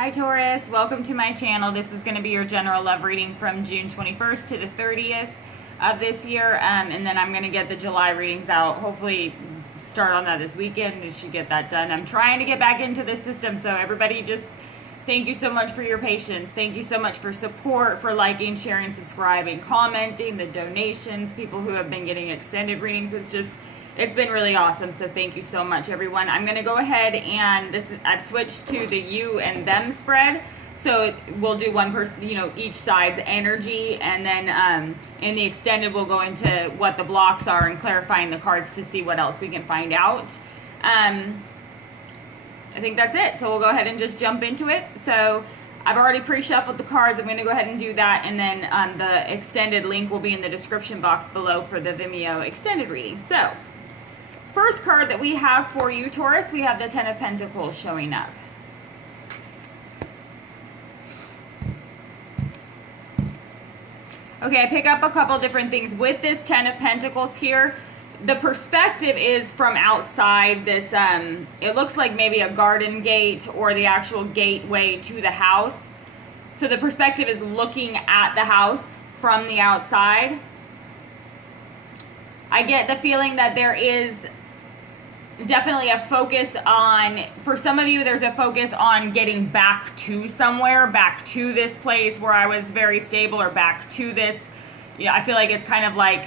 Hi Taurus, welcome to my channel. This is going to be your general love reading from June 21st to the 30th of this year, and then I'm going to get the July readings out. Hopefully start on that this weekend. We should get that done. I'm trying to get back into this system, so everybody just thank you so much for your patience. Thank you so much for support, for liking, sharing, subscribing, commenting, the donations, people who have been getting extended readings. It's been really awesome, so thank you so much, everyone. I'm going to go ahead and I've switched to the you and them spread, so we'll do one person, each side's energy, and then in the extended we'll go into what the blocks are and clarifying the cards to see what else we can find out. I think that's it, so we'll go ahead and just jump into it. So I've already pre-shuffled the cards. I'm going to go ahead and do that, and then the extended link will be in the description box below for the Vimeo extended reading. So first card that we have for you, Taurus, we have the Ten of Pentacles showing up. Okay, I pick up a couple different things with this Ten of Pentacles here. The perspective is from outside this, it looks like maybe a garden gate or the actual gateway to the house. So the perspective is looking at the house from the outside. I get the feeling that there is definitely a focus on, for some of you, there's a focus on getting back to somewhere, back to this place where I was very stable, or back to this. Yeah, I feel like it's kind of like,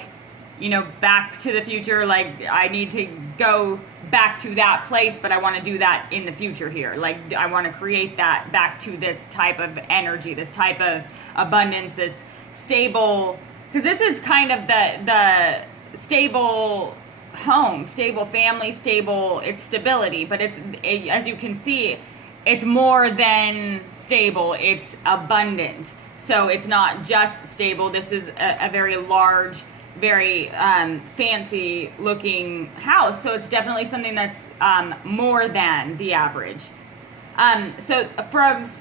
back to the future. Like I need to go back to that place, but I want to do that in the future here. Like I want to create that back to this type of energy, this type of abundance, this stable, because this is kind of the stable home, stable family, stable, it's stability, but as you can see, it's more than stable, it's abundant. So it's not just stable. This is a very large, very fancy looking house, so it's definitely something that's more than the average. So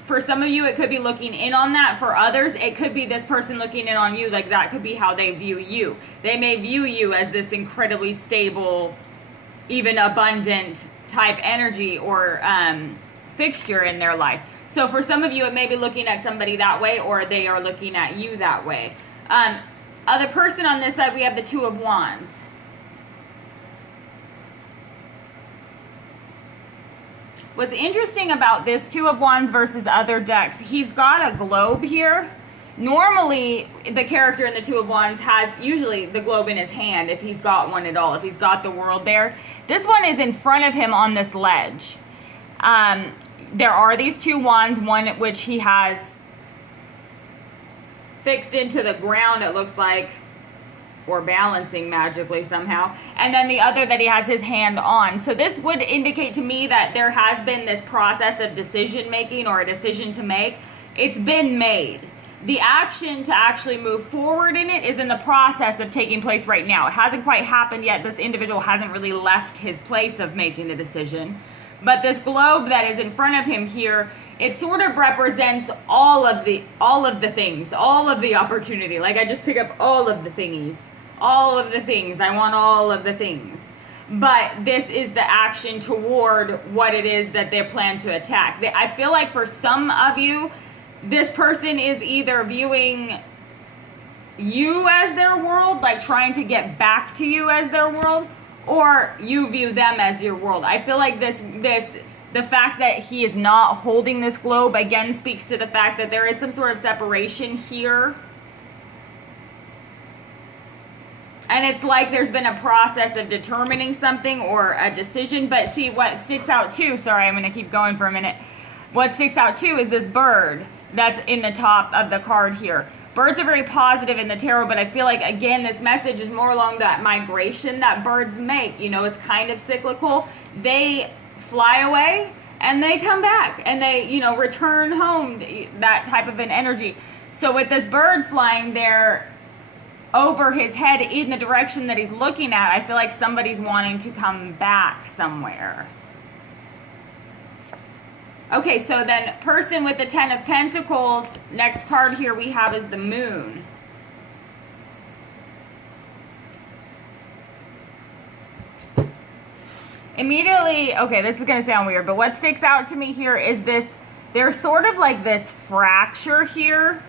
for some of you, it could be looking in on that. For others, it could be this person looking in on you. Like that could be how they view you. They may view you as this incredibly stable, even abundant type energy or fixture in their life. So for some of you, it may be looking at somebody that way, or they are looking at you that way. Other person on this side, we have the Two of Wands. What's interesting about this Two of Wands versus other decks, he's got a globe here. Normally, the character in the Two of Wands has usually the globe in his hand, if he's got one at all, if he's got the world there. This one is in front of him on this ledge. There are these two wands, one which he has fixed into the ground, it looks like, or balancing magically somehow, and then the other that he has his hand on. So this would indicate to me that there has been this process of decision making, or a decision to make. It's been made. The action to actually move forward in it is in the process of taking place right now. It hasn't quite happened yet. This individual hasn't really left his place of making the decision. But this globe that is in front of him here, it sort of represents all of the things, all of the opportunity. Like I just pick up all of the thingies. All of the things. I want all of the things. But this is the action toward what it is that they plan to attack. I feel like for some of you, this person is either viewing you as their world, like trying to get back to you as their world, or you view them as your world. I feel like the fact that he is not holding this globe, again, speaks to the fact that there is some sort of separation here. And it's like there's been a process of determining something or a decision. But see, what sticks out too, sorry, I'm going to keep going for a minute. What sticks out too is this bird that's in the top of the card here. Birds are very positive in the tarot, but I feel like, again, this message is more along that migration that birds make. It's kind of cyclical. They fly away and they come back and they, return home, that type of an energy. So with this bird flying there over his head in the direction that he's looking at, I feel like somebody's wanting to come back somewhere. Okay, so then person with the Ten of Pentacles, next card here we have is the Moon. Immediately, okay, this is going to sound weird, but what sticks out to me here is this there's sort of like this fracture here.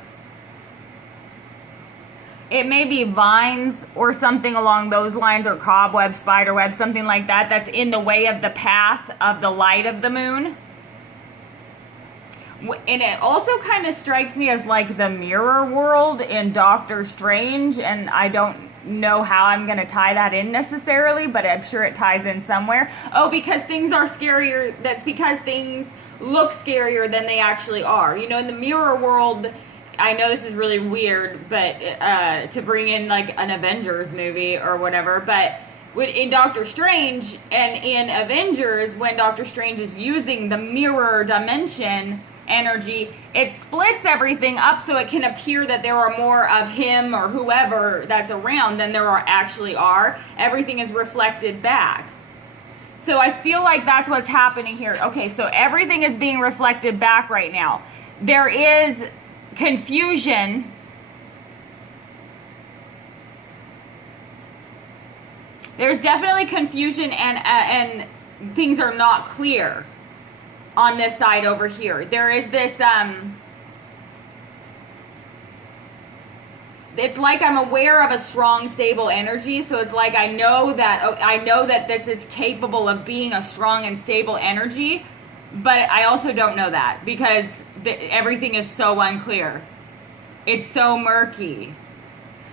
It may be vines or something along those lines, or cobwebs, spider webs, something like that, that's in the way of the path of the light of the moon. And it also kind of strikes me as like the mirror world in Doctor Strange, and I don't know how I'm going to tie that in necessarily, but I'm sure it ties in somewhere. Oh, because things are scarier. That's because things look scarier than they actually are. You know, in the mirror world, I know this is really weird, but to bring in like an Avengers movie or whatever, but in Doctor Strange and in Avengers, when Doctor Strange is using the mirror dimension energy, it splits everything up so it can appear that there are more of him or whoever that's around than there actually are. Everything is reflected back. So I feel like that's what's happening here. Okay, so everything is being reflected back right now. There is confusion. There's definitely confusion, and things are not clear on this side over here. There is this, it's like I'm aware of a strong, stable energy. So it's like I know that this is capable of being a strong and stable energy, but I also don't know that because everything is so unclear. It's so murky.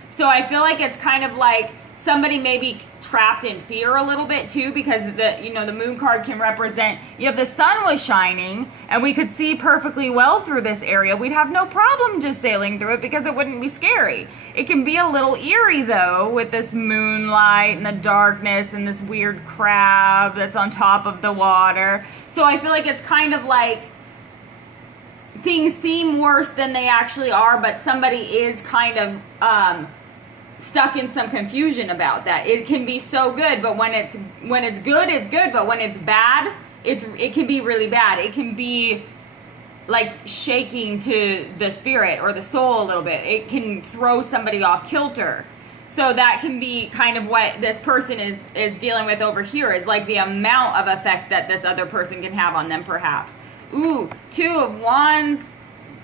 So I feel like it's kind of like somebody may be trapped in fear a little bit too, because the moon card can represent, if the sun was shining and we could see perfectly well through this area, we'd have no problem just sailing through it because it wouldn't be scary. It can be a little eerie though, with this moonlight and the darkness and this weird crab that's on top of the water. So I feel like it's kind of like things seem worse than they actually are, but somebody is kind of stuck in some confusion about that. It can be so good, but when it's good, it's good. But when it's bad, it can be really bad. It can be like shaking to the spirit or the soul a little bit. It can throw somebody off kilter. So that can be kind of what this person is dealing with over here, is like the amount of effect that this other person can have on them, perhaps. Ooh, 2 of Wands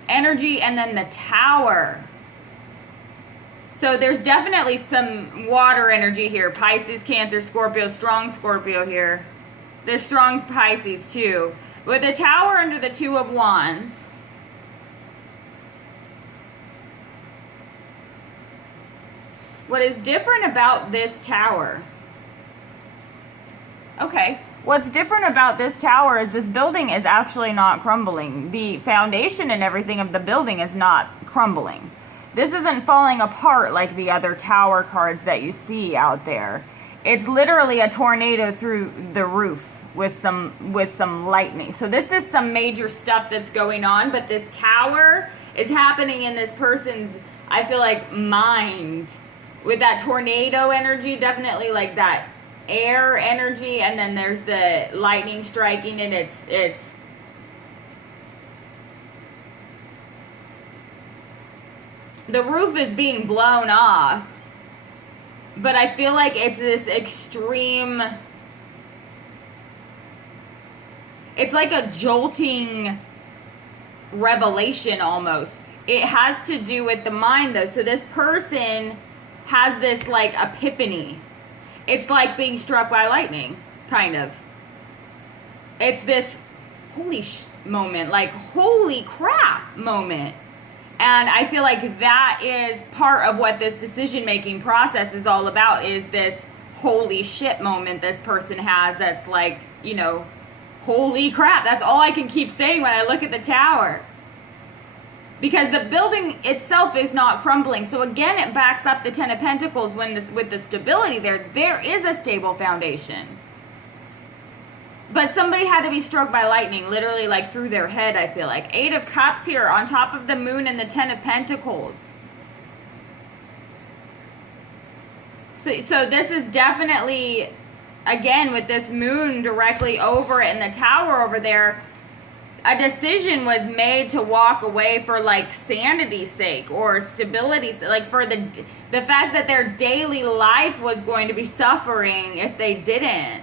energy, and then the Tower. So there's definitely some water energy here. Pisces, Cancer, Scorpio, strong Scorpio here. There's strong Pisces too. With the Tower under the 2 of Wands. What is different about this Tower? Okay. What's different about this tower is this building is actually not crumbling. The foundation and everything of the building is not crumbling. This isn't falling apart like the other tower cards that you see out there. It's literally a tornado through the roof with some lightning. So this is some major stuff that's going on, but this tower is happening in this person's, I feel like, mind. With that tornado energy, definitely like that air energy, and then there's the lightning striking, and it's the roof is being blown off, but I feel like it's this extreme, it's like a jolting revelation almost. It has to do with the mind though. So this person has this like epiphany. It's like being struck by lightning, kind of. It's this holy moment, like holy crap moment. And I feel like that is part of what this decision-making process is all about, is this holy shit moment this person has that's like, holy crap. That's all I can keep saying when I look at the Tower. Because the building itself is not crumbling. So again, it backs up the 10 of Pentacles with the stability there is a stable foundation. But somebody had to be struck by lightning, literally like through their head, I feel like. 8 of Cups here on top of the Moon and the 10 of Pentacles. So this is definitely, again, with this Moon directly over it and the Tower over there, a decision was made to walk away for like sanity's sake or stability's sake, like for the fact that their daily life was going to be suffering if they didn't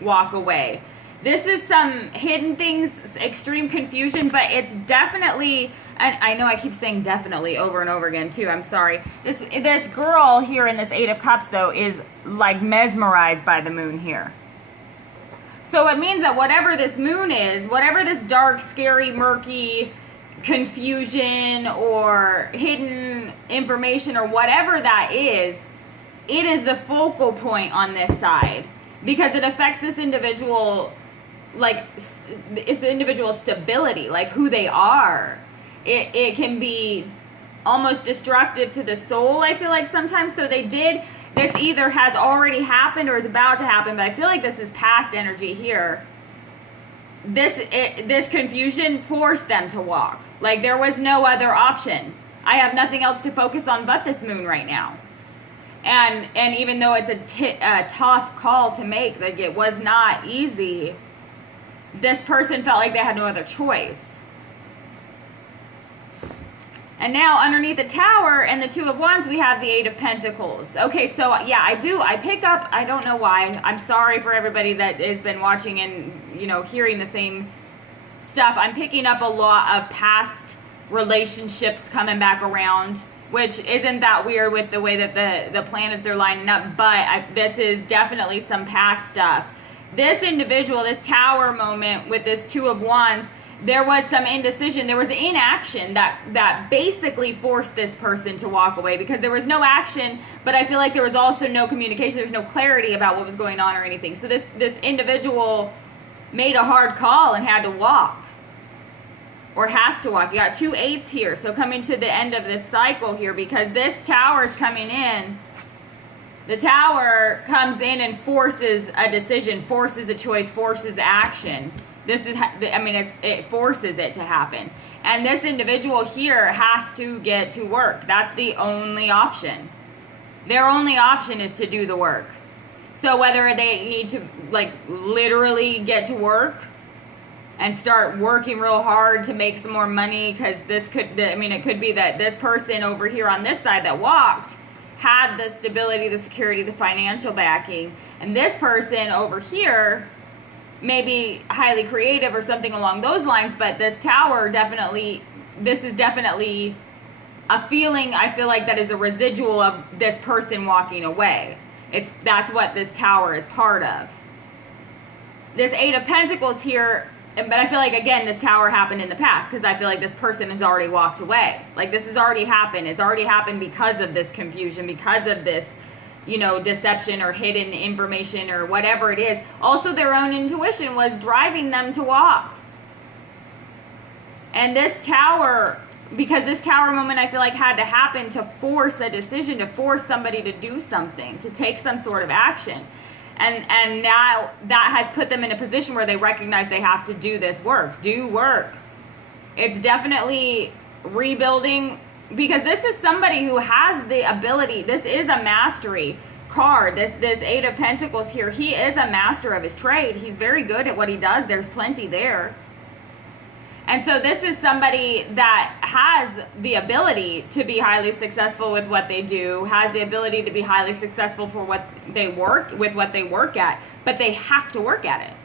walk away. This is some hidden things, extreme confusion, but it's definitely, and I know I keep saying definitely over and over again too, I'm sorry. This girl here in this Eight of Cups though is like mesmerized by the moon here. So it means that whatever this moon is, whatever this dark, scary, murky confusion or hidden information or whatever that is, it is the focal point on this side because it affects this individual, like it's the individual stability, like who they are. It can be almost destructive to the soul, I feel like sometimes. So this either has already happened or is about to happen, but I feel like this is past energy here. This confusion forced them to walk. Like there was no other option. I have nothing else to focus on but this moon right now. And even though it's a tough call to make, like it was not easy, this person felt like they had no other choice. And now underneath the Tower and the Two of Wands, we have the Eight of Pentacles. Okay, so yeah, I pick up, I don't know why. I'm sorry for everybody that has been watching and, hearing the same stuff. I'm picking up a lot of past relationships coming back around, which isn't that weird with the way that the planets are lining up, but this is definitely some past stuff. This individual, this Tower moment with this Two of Wands, there was some indecision, there was inaction that basically forced this person to walk away because there was no action, but I feel like there was also no communication, there was no clarity about what was going on or anything. So this individual made a hard call and had to walk. Or has to walk. You got 2 8s here. So coming to the end of this cycle here, because this Tower is coming in. The Tower comes in and forces a decision, forces a choice, forces action. It forces it to happen. And this individual here has to get to work. That's the only option. Their only option is to do the work. So whether they need to literally get to work and start working real hard to make some more money, because it could be that this person over here on this side that walked had the stability, the security, the financial backing, and this person over here may be highly creative or something along those lines, but this Tower this is definitely a feeling, I feel like, that is a residual of this person walking away. That's what this Tower is part of. This Eight of Pentacles here, but I feel like, again, this Tower happened in the past because I feel like this person has already walked away. Like, this has already happened. It's already happened because of this confusion, because of this, deception or hidden information or whatever it is. Also, their own intuition was driving them to walk. And this Tower, because this Tower moment, I feel like, had to happen to force a decision, to force somebody to do something, to take some sort of action. And now that has put them in a position where they recognize they have to do this work. Do work. It's definitely rebuilding, because this is somebody who has the ability. This is a mastery card. This Eight of Pentacles here, he is a master of his trade. He's very good at what he does. There's plenty there. And so this is somebody that has the ability to be highly successful with what they do, has the ability to be highly successful for what they work at, but they have to work at it.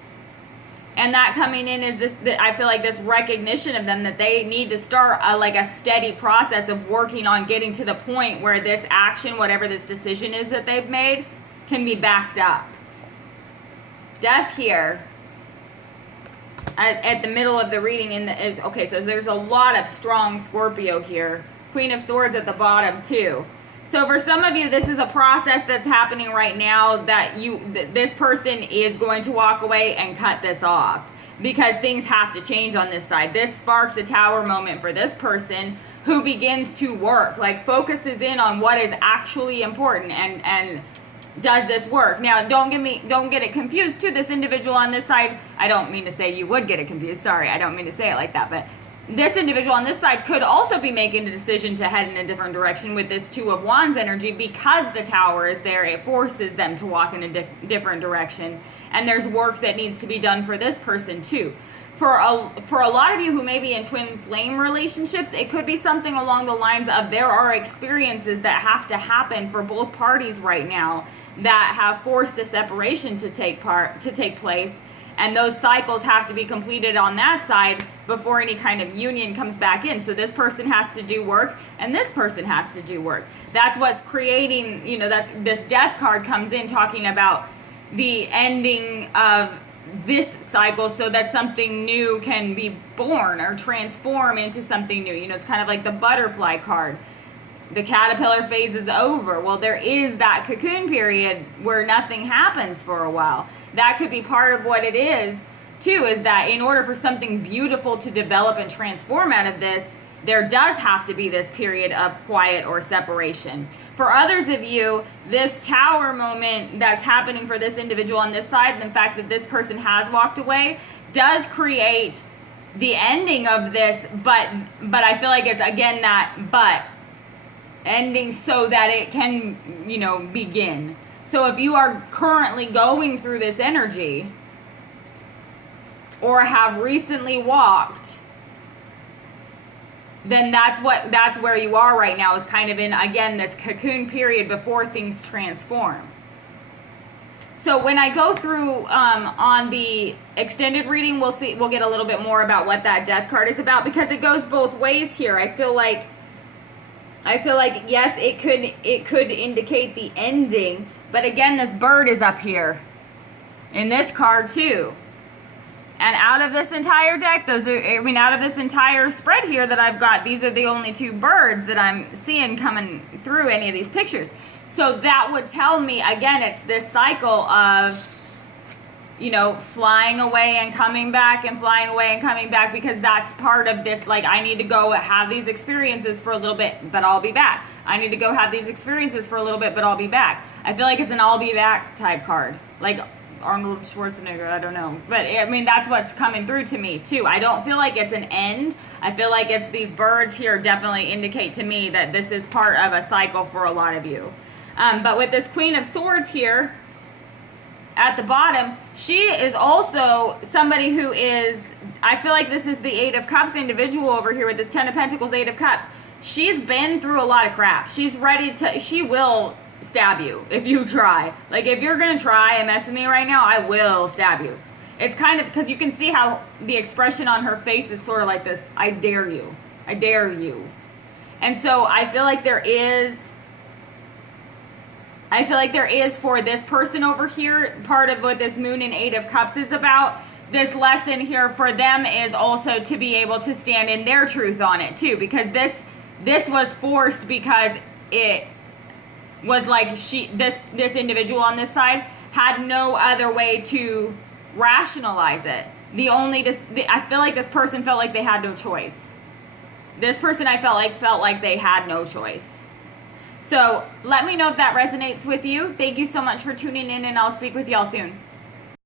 And that coming in is this, I feel like, this recognition of them that they need to start a steady process of working on getting to the point where this action, whatever this decision is that they've made, can be backed up. Death here. At the middle of the reading so there's a lot of strong Scorpio here. Queen of Swords at the bottom too. So for some of you, this is a process that's happening right now that this person is going to walk away and cut this off because things have to change on this side. This sparks a Tower moment for this person who begins to work, focuses in on what is actually important and does this work. Now, don't get it confused too. This individual on this side, I don't mean to say you would get it confused. Sorry, I don't mean to say it like that. But this individual on this side could also be making a decision to head in a different direction with this Two of Wands energy, because the Tower is there. It forces them to walk in a different direction. And there's work that needs to be done for this person too. For a lot of you who may be in twin flame relationships, it could be something along the lines of there are experiences that have to happen for both parties right now that have forced a separation to take place, And those cycles have to be completed on that side before any kind of union comes back in. So this person has to do work and this person has to do work. That's what's creating, you know, that this death card comes in talking about the ending of this cycle so that something new can be born or transform into something new. You know, it's kind of like the butterfly card. The caterpillar phase is over. Well, there is that cocoon period where nothing happens for a while. That could be part of what it is, too, is that in order for something beautiful to develop and transform out of this, there does have to be this period of quiet or separation. For others of you, this tower moment that's happening for this individual on this side, and the fact that this person has walked away, does create the ending of this, but I feel like it's, again, that but ending so that it can, you know, begin. So if you are currently going through this energy or have recently walked, then that's where you are right now, is kind of in, again, this cocoon period before things transform. So when I go through on the extended reading, we'll get a little bit more about what that death card is about, because it goes both ways here. I feel like yes, it could indicate the ending, but again, this bird is up here in this card too. And out of this entire deck, out of this entire spread here that I've got, these are the only two birds that I'm seeing coming through any of these pictures. So that would tell me, again, it's this cycle of, you know, flying away and coming back and flying away and coming back, because that's part of this, like, I need to go have these experiences for a little bit, but I'll be back. I need to go have these experiences for a little bit, but I'll be back. I feel like it's an I'll be back type card. Like Arnold Schwarzenegger, I don't know. But, I mean, that's what's coming through to me, too. I don't feel like it's an end. I feel like it's these birds here definitely indicate to me that this is part of a cycle for a lot of you. But with this Queen of Swords here at the bottom, she is also somebody who is, I feel like this is the Eight of Cups individual over here with this Ten of Pentacles, Eight of Cups. She's been through a lot of crap. She's ready to, she will stab you if you try. Like, if you're gonna try and mess with me right now, I will stab you. It's kind of, because you can see how the expression on her face is sort of like this, I dare you. I dare you. And so I feel like there is for this person over here, part of what this Moon and Eight of Cups is about, this lesson here for them is also to be able to stand in their truth on it too, because this was forced because it was like this individual on this side had no other way to rationalize it. I feel like this person felt like they had no choice. This person I felt like they had no choice. So let me know if that resonates with you. Thank you so much for tuning in, and I'll speak with y'all soon.